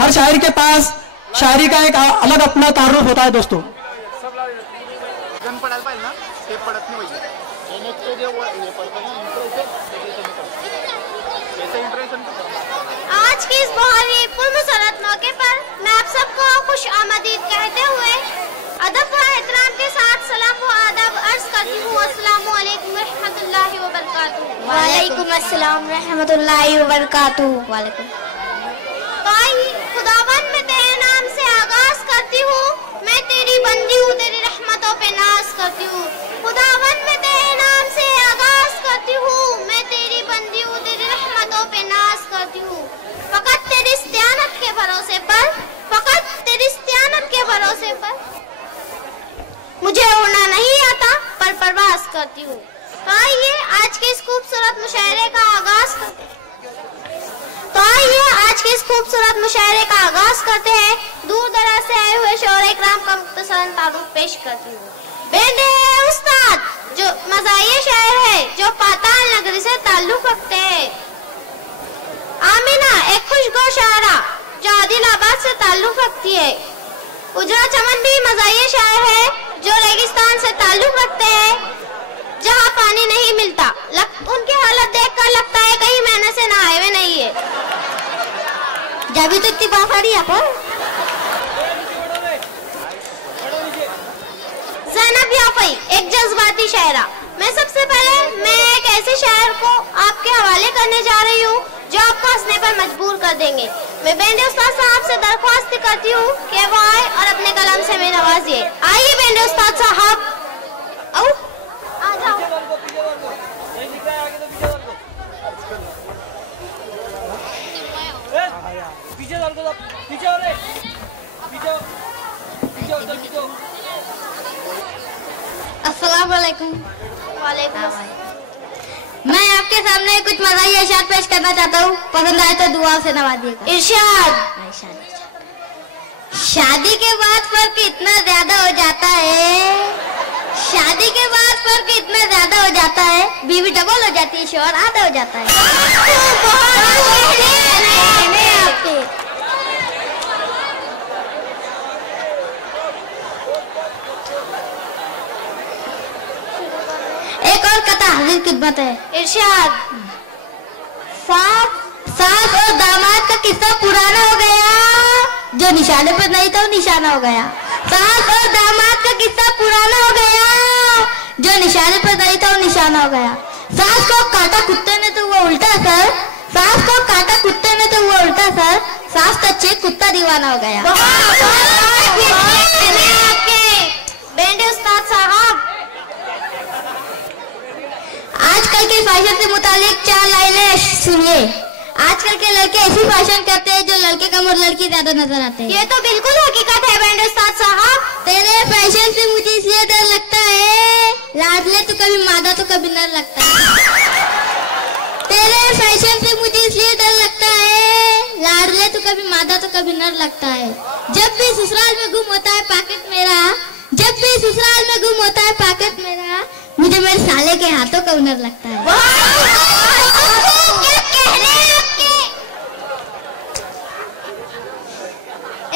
हर शायर के पास शायरी का एक अलग अपना तारुफ होता है दोस्तों। आज की इस बहुत ही पुरमसरत मौके पर मैं आप सबको खुश आमदीद कहते हुए अदब व एहतराम के साथ सलाम व आदाब अर्ज करती हूँ। अस्सलामु अलैकुम रहमतुल्लाहि व बरकातुहू। वालेकुम अस्सलाम रहमतुल्लाहि व बरकातुहू। वालेकुम। खुदावन मैं तेरे नाम से आगाज करती हूँ, मैं तेरी बंदी हूँ, तेरी रहमतों पे नाज करती हूँ। खुदावन मैं तेरे नाम से आगाज करती हूँ, मैं तेरी बंदी हूँ, तेरी रहमतों पे नाज करती हूँ। फकत तेरी इस्तियानत के भरोसे पर, फकत तेरी इस्तियानत के भरोसे पर मुझे उड़ना नहीं आता पर परवाज करती हूँ। तो आइए आज के इस खूबसूरत मुशायरे का आगाज करते हैं। दूर दराज से आए हुए शोरे इकराम का मुख्तसरन तारुफ पेश करती हूँ। बेंडे उस्ताद जो मज़ाहिर शायर है, जो पाताल नगरी से ताल्लुक रखते हैं। आमिना एक खुशगो शायरा जो आदिलाबाद से ताल्लुक रखती है। उजरा चमन भी मज़ाहिर शायर है जो रेगिस्तान से ताल्लुक रखते हैं, जहाँ पानी नहीं मिलता। उनकी हालत देखकर लगता है कहीं महीने से नहाए हुए नहीं है। जब तो इतनी बाफाड़ी आप ज़ैनब याफई एक जज्बाती शायरा। मैं सबसे पहले एक ऐसे शायर को आपके हवाले करने जा रही हूँ जो आपको हंसने पर मजबूर कर देंगे। मैं बेंडे उस्ताद साहब से दरख्वास्त करती हूँ कि वो आए और अपने कलम से मेरी नवाजिए। आइए बेंडे उस्ताद साहब, आ जाओ। अस्सलाम वालेकुम। वालेकुम। मैं आपके सामने कुछ मज़ाहिर इरशाद पेश करना चाहता हूँ, पसंद आए तो दुआ से नवाजिएगा। इरशाद। शादी के बाद फर्क इतना ज्यादा हो जाता है, शादी के बाद फर्क इतना ज्यादा हो जाता है, बीवी डबल हो जाती है, शोहर आधा हो जाता है। एक और कथा हाजिर खिदमत है। इरशाद। सास और दामाद का किस्सा पुराना हो गया, जो निशाने पर नहीं था वो निशाना हो गया। सास और दामाद का किस्सा पुराना हो गया, जो निशाने पर नहीं था वो निशाना हो गया। सास को काटा कुत्ते ने तो वो उल्टा सर, सास को काटा कुत्ते ने तो वो उल्टा सर, सास का चेक कुत्ता दीवाना हो गया। बेंडे उस्ताद साहब, आजकल के फैशन से मुतालिक 4 लाइनें सुनिए। आजकल के लड़के ऐसी फैशन करते हैं जो लड़के कम और लड़की ज्यादा नजर आते हैं। ये तो बिल्कुल हकीकत है बेंडे उस्ताद साहब। तेरे फैशन से मुझे इसलिए डर लगता है, लाडले तो कभी मादा तो कभी नर लगता है। तेरे फैशन से मुझे इसलिए डर लगता है, लाडले तो कभी मादा तो कभी नर लगता है। जब भी ससुराल में गुम होता है पैकेट मेरा, जब भी ससुराल में गुम होता है पैकेट मेरा, मुझे मेरे साले के हाथों का हुनर लगता है।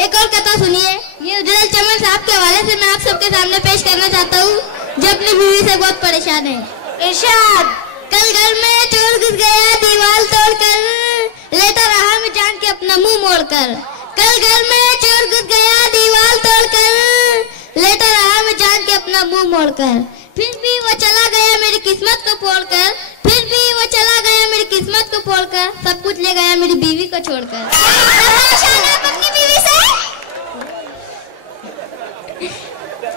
एक और कथा सुनिए। ये उजरल चमन साहब के हवाले से मैं आप सबके सामने पेश करना चाहता हूँ, जो अपनी बीवी से बहुत परेशान है। इरशाद। कल घर में चोर घुस गया दीवार तोड़कर, लेटा रहा मैं जान के अपना मुंह मोड़कर। कल घर में चोर घुस गया दीवार तोड़कर, लेटा रहा मैं जान के अपना मुंह मोड़कर। फिर भी वो चला गया मेरी किस्मत को फोड़कर, फिर भी वो चला गया मेरी किस्मत को फोड़कर, सब कुछ ले गया मेरी बीवी को छोड़कर। अपनी बीवी से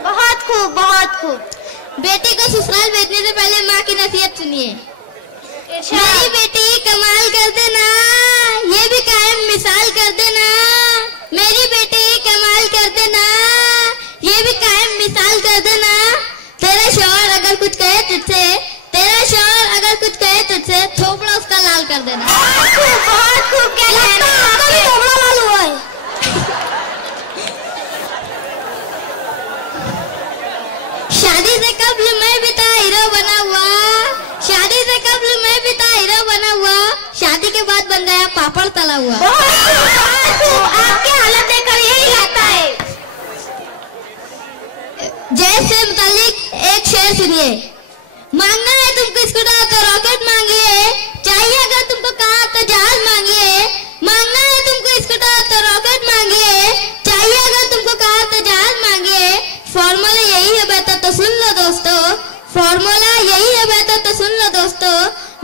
बहुत खूब, बहुत खूब। बेटी को ससुराल भेजने से पहले माँ की नसीहत सुनिए। मेरी बेटी कमाल कर देना, ये भी कायम मिसाल कर देना। मेरी बेटी कमाल कर देना, ये भी कायम मिसाल कर देना। तेरा शौहर अगर कुछ कहे तुझसे, तेरा शौहर अगर कुछ कहे तुझसे, थोपड़ा उसका लाल कर देना। बहुत खूब। क्या कहना है? थोपड़ा लाल हुआ है। शादी से कब्ल मैं भी था हीरो बना हुआ, शादी से कब्ल मैं भी था हीरो बना हुआ, शादी के बाद बन गया पापड़ तला हुआ।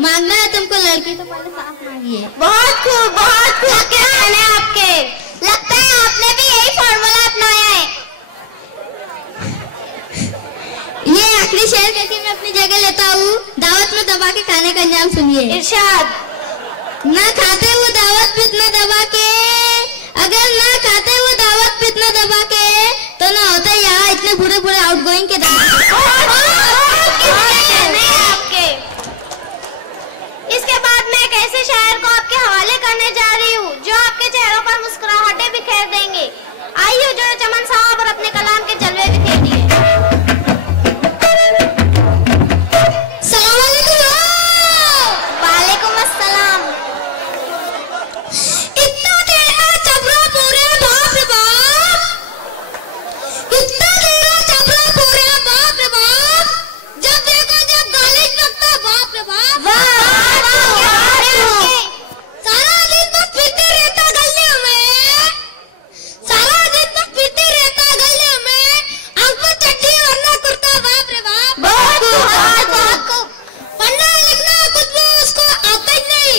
मांगना है तुमको लड़की तो पहले साफ मांगिए। बहुत खूब, बहुत खूब। क्या कहने हैं आपके? लगता है आपने भी यही फॉर्मूला अपनाया है। ये आखिरी शेर कहकर मैं अपनी जगह लेता हूँ। दावत में दबा के खाने का अंजाम सुनिए। इरशाद। ना खाते वो दावत पे इतना दबा के, अगर ना खाते वो दावत पे इतना दबा के, तो ना होता यहाँ इतने बुरे बुरे आउटगोइंग के दबा। इसके बाद मैं एक ऐसे शायर को आपके हवाले करने जा रही हूँ जो आपके चेहरों पर मुस्कुराहटें बिखेर देंगे। आइए जो चमन साहब और अपने कलाम के जलवे बिखेर दिए। वालेकुम अस्सलाम। इतना तेरा चबरा पूरे बाप रे बाप, इतना तेरा चबरा पूरे बाप रे बाप, जब देखो जब गालिब लगता बाप रे बाप। सारा दिन तो फिरते रहता गलियों में, सारा दिन तो फिरते रहता गलियों में, आंख पर चड्डी वरना कुर्ता बाप रे बाप। बहुत खूब। पढ़ना लिखना कुछ भी उसको आता ही नहीं,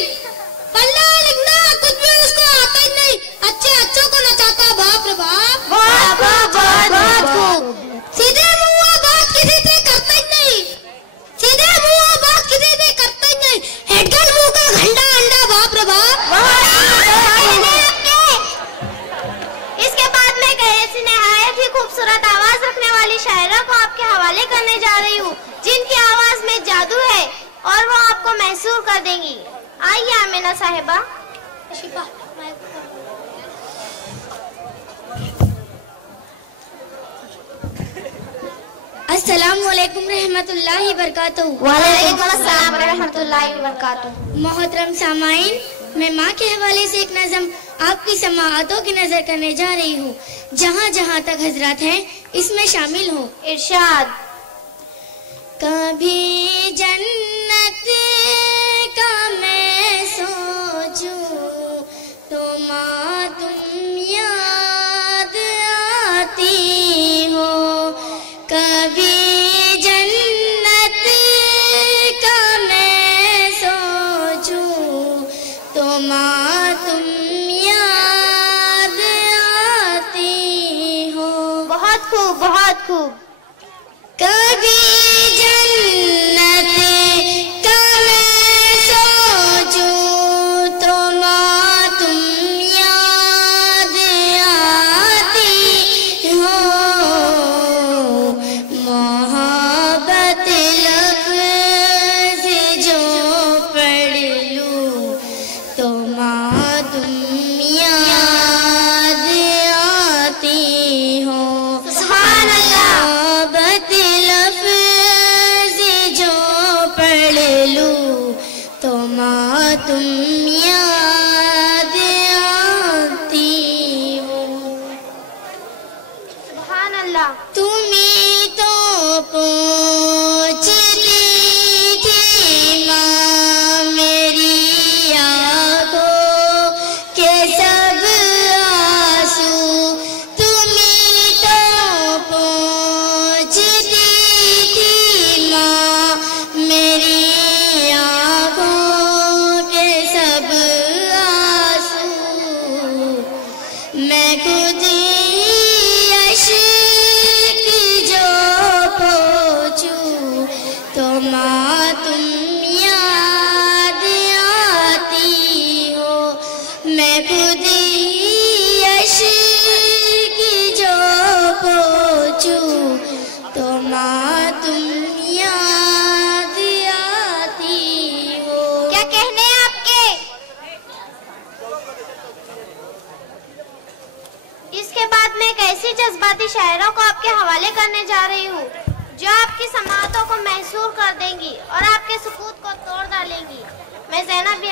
पढ़ना लिखना कुछ भी उसको आता ही नहीं, अच्छे अच्छों को नचाता बाप रे बाप। बहुत खूब। सीधे मुंह बात किसी से करता ही नहीं, सीधे मुंह बात किसी से करता ही नहीं, हेडगन मुंह का घंटा अंडा बाप रे बाप। इसके बाद मैं एक ऐसी नहायत ही खूबसूरत आवाज रखने वाली शायरा को आपके हवाले करने जा रही हूँ जिनकी आवाज में जादू है और वो आपको महसूस कर देंगी। आइए आमिना साहिबा। अस्सलामुअलैकुम रहमतुल्लाहि बरकातुहू। वालेकुम अस्सलाम रहमतुल्लाहि बरकातुहू। मोहतरम सामाइन, मैं माँ के हवाले से एक नज़म आपकी समाअतों की नजर करने जा रही हूँ। जहाँ जहाँ तक हजरत हैं इसमें शामिल हो। इरशाद। कभी जन्नत का मैं सोचूं तो माँ तुम याद आती हो, कभी जन्नत का मैं सोचूं तो माँ तुम याद आती हो। बहुत खूब, बहुत खूब। कभी जन्नत का मैं सोचूं तो माँ तुम याद आती हो, मोहब्बत लफ्ज़ जो पढ़ लूं तो माँ तुम याद आती हो। सुभान अल्लाह। मोहब्बत लफ्ज़ जो पढ़ लूं तो माँ तुम याद आती हो। सुभान अल्लाह। तुम्हीं तो पूछती थी माँ मेरी आँखों के सब आंसू, तुम्हीं तो पूछती थी माँ मेरी आँखों के सब आंसू, मैं खुद अश्क जो पोंछूं तो माँ तुम याद आती हो, मैं खुद अश्क जो पोंछूं तो माँ तुम याद आती हो। क्या कहने हैं आपके? इसके बाद मैं एक ऐसी जज्बाती शायरों को आपके हवाले करने जा रही हूँ जो आपकी समाअतों को महसूस कर देंगी और आपके सुकूत को तोड़ डालेंगी। मैं ज़ैनब,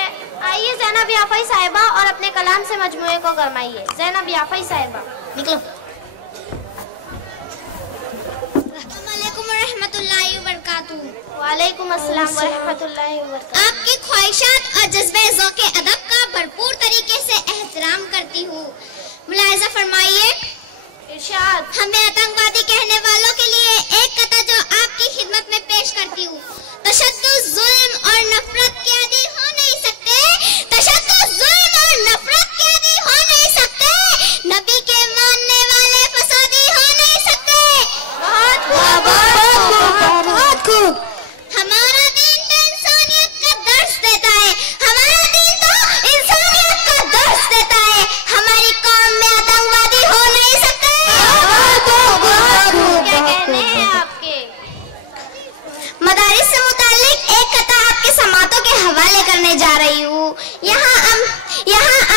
आइए ज़ैनब याफ़ई साहिबा और अपने कलाम से मजमूए को गरमाइए। ज़ैनब याफ़ई साहिबा निकलो। वालेकुम अस्सलाम व रहमतुल्लाहि व बरकातुहू। आपकी ख्वाहिशात और जज्बे ज़ौक़े अदब का भरपूर तरीके से एहतराम करती हूँ। मुलाहिज़ा फरमाइए। इरशाद। हमें आतंकवादी कहने वालों के लिए एक कता जो आपकी खिदमत खिदमत में पेश करती हूँ। तशद्दुद, जुल्म और नफरत के आदी हो नहीं सकते, तशद्दुद, जुल्म और नफरत के आदी हो नहीं सकते, नबी के मानने वाले फसादी हो नहीं सकते। बहुत खूब, बहुत खूब। हमारा दीन तो इंसानियत का दर्स देता है, हमारा दीन तो इंसानियत का दर्स देता है। हमारी कौम में आतंकवादी हो नहीं सकते। क्या कहने हैं आपके? मदारिस से मुतालिक एक कथा आपके समातों के हवाले करने जा रही हूँ। यहाँ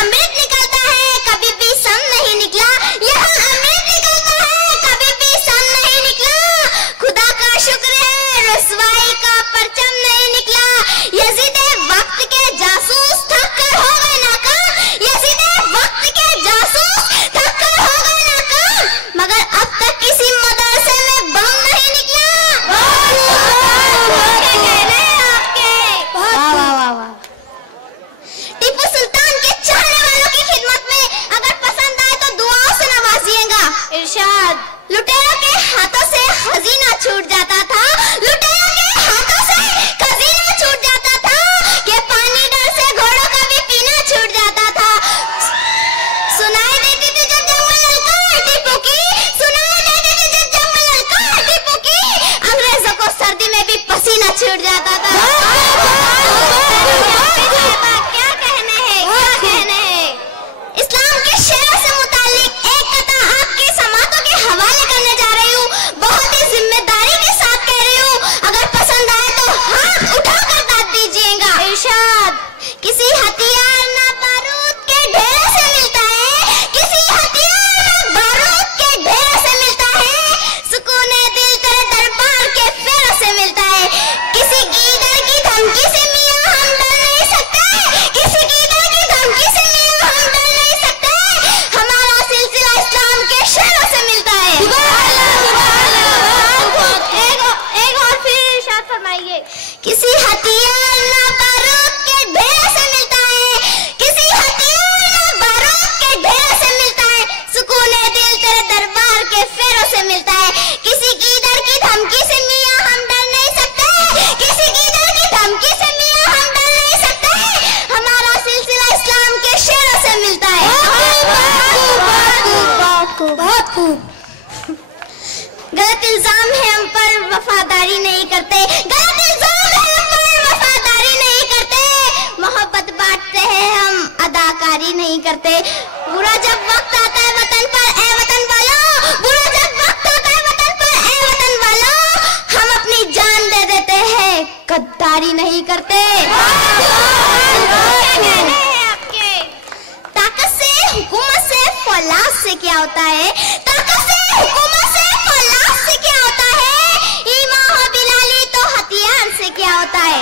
अमृत निकलता है, कभी भी सम नहीं निकला। यहाँ अमृत निकलता है, कभी भी सम नहीं निकला। खुदा का शुक्र है, रसवाई का परचम नहीं निकला। यजीदे वक्त के जासूस थक कर हो गए नाकाम, यजीदे वक्त के जासूस थक कर हो गए नाकाम, मगर अब तक किसी मदरसे में बम नहीं निकला। क्या कहने हैं आपके? वाह वाह वाह। टीपू सुल्तान के चाहने वालों की खिदमत में अगर पसंद आए तो दुआओं से नवाजिएगा। इरशाद। लुटेरों के हाथों से खजीना छूट जाता था, लुटेरों के हाथों से खजीना छूट जाता था, कि पानी डर से घोड़ों का भी पीना छूट जाता था। सुनाई देती थी जब जंगल ललकार टीपू की, सुनाई देती थी जब जंगल ललकार टीपू की, अंग्रेजों को सर्दी में भी पसीना छूट जाता था। क्या कहने हैं, क्या कहने हैं? इस्लाम के शेरों से मुतालिक एक कथा आपके समातों के हवाले करने जा रही हूँ। बहुत ही जिम्मेदारी के साथ कह रही हूँ, अगर पसंद आए तो हाथ उठाकर दाद दीजिएगा। इरशाद। किसी हथियार ना बारूद के ढेर से मिलता है, किसी हथियार ना बारूद के ढेर से मिलता है, सुकूने दिल तेरे दरबार के फेरों से मिलता है। किसी गीदड़ की धमकी से मियां हम डर नहीं सकते, किसी गीदड़ की धमकी से मियां हम डर नहीं सकते, हमारा सिलसिला इस्लाम के शेरों से मिलता है। एक और फिर इरशाद फरमाइए। किसी हथियार ना बारूद के ढेर से मिलता है, किसी हथियार ना बारूद के ढेर से मिलता है, सुकूने दिल तेरे दरबार के फेरों से मिलता है। किसी गीदड़ की धमकी से मियां हम डर नहीं सकते, किसी गीदड़ की धमकी से मियां हम डर नहीं सकते, हमारा सिलसिला इस्लाम के शेरों से मिलता है। बहुत खूब। गलत इल्जाम है हम पर वफादारी नहीं करते, गलत इल्जाम है हम पर वफादारी नहीं करते, मोहब्बत बांटते हैं हम अदाकारी नहीं करते। बुरा जब वक्त आता है वतन पर ए वतन वालों, बुरा जब वक्त आता है वतन पर ए वतन वालों, हम अपनी जान दे देते हैं, गद्दारी नहीं करते। क्या कहने हैं आपके? ताकत से, हुकूमत से, फौलाद से क्या होता है? ताकत से, हुकूमत से, फौलाद से क्या होता है? ईमान हो बिलाली तो हथियार से क्या होता है?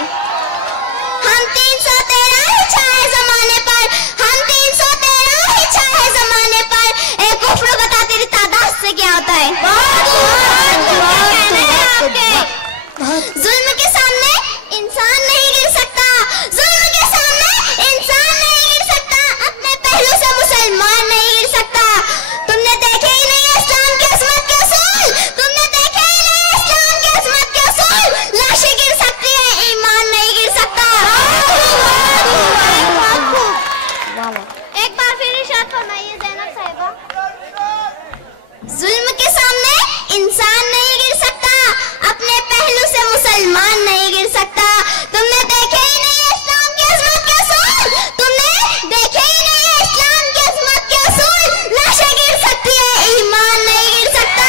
हम 313 ही छाए जमाने पर, हम 313 ही छाए जमाने पर, एक कुफ्र बता तेरी तादाद से क्या होता है? क्या कहने हैं आपके? जुल्म के सामने इंसान नहीं गिर सकता, जुल्म के सामने इंसान नहीं गिर सकता, अपने पहलू से मुसलमान नहीं गिर सकता। तुमने देखे ही नहीं इस्लाम की अजमत के असूल, तुमने देखे ही नहीं इस्लाम की अजमत के असूल, लाशें गिर सकती है, ईमान नहीं गिर सकता। एक बार फिर इरशाद फरमाइए ज़ैनब साहिबा। जुल्म के सामने इंसान नहीं गिर सकता, अपने पहलू से मुसलमान नहीं गिर सकता। तुमने देखे ही नहीं इस्लाम की अजमत के असूल, तुमने देखे ही नहीं इस्लाम की अजमत के असूल, लाशें गिर सकती है, ईमान नहीं गिर सकता।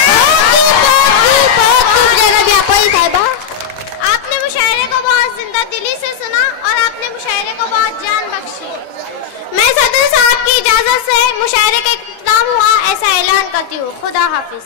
आपने मुशायरे को बहुत जिंदा दिली से सुना और आपने मुशायरे को बहुत जान बख्शी। मैं सदर साहब की इजाजत से मुशायरे का इख्तिताम हुआ ऐसा ऐलान करती हूँ। खुदा हाफिज।